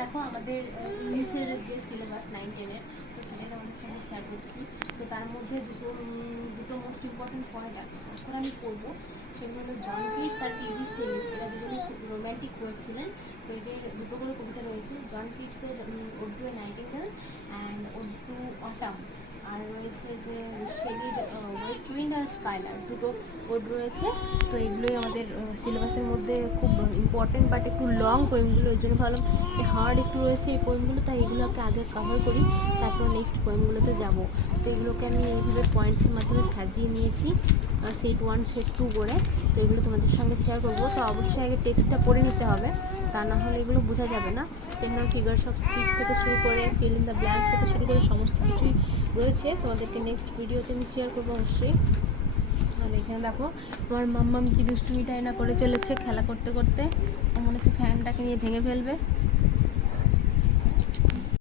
দেখো আমাদের ইংলিশের যে সিলেবাস 9-10-এর, তো সেটাই তোমাদের সঙ্গে শেয়ার করছি। তো তার মধ্যে দুটো মোস্ট ইম্পর্টেন্ট পয়েন্ট এখন আমি পড়বো, সেগুলো হলো জন কিটস আর টিভি সেলি। এরা দুজনেই খুব রোম্যান্টিক পোয়েট ছিলেন। তো এদের দুটো করে কবিতা রয়েছে, জন কিটসের ode to a nightingale and ode to autumn, আর রয়েছে যে শেলির ওয়েস্ট উইন্ড আর স্কাইলার, দুটো ওড রয়েছে। তো এগুলোই আমাদের সিলেবাসের মধ্যে খুব ইম্পর্টেন্ট, বাট একটু লং পোয়েমগুলো, ওই জন্য ভাবলাম হার্ড একটু রয়েছে এই পোয়েমগুলো, তাই এগুলোকে আগে কভার করি, তারপর নেক্সট পোয়েমগুলোতে যাব। তো এগুলোকে আমি এইভাবে পয়েন্টসের মাধ্যমে সাজিয়ে নিয়েছি, সেট 1 সেট 2 করে। তো এগুলো তোমাদের সঙ্গে শেয়ার করবো। তো অবশ্যই আগে টেক্সটটা পড়ে নিতে হবে, তা না হলে এগুলো বোঝা যাবে না। তেমন ফিগারস অফ স্পিচ থেকে শুরু করে ফিল ইন দ্য ব্ল্যাঙ্কস থেকে শুরু করে সমস্ত কিছুই রয়েছে, তোমাদেরকে নেক্সট ভিডিওতে আমি শেয়ার করবো অবশ্যই। আর এখানে দেখো আমার মাম্মাম কি দুষ্টুমিটাই না করে চলেছে খেলা করতে করতে, মনে হচ্ছে ফ্যানটাকে নিয়ে ভেঙে ফেলবে।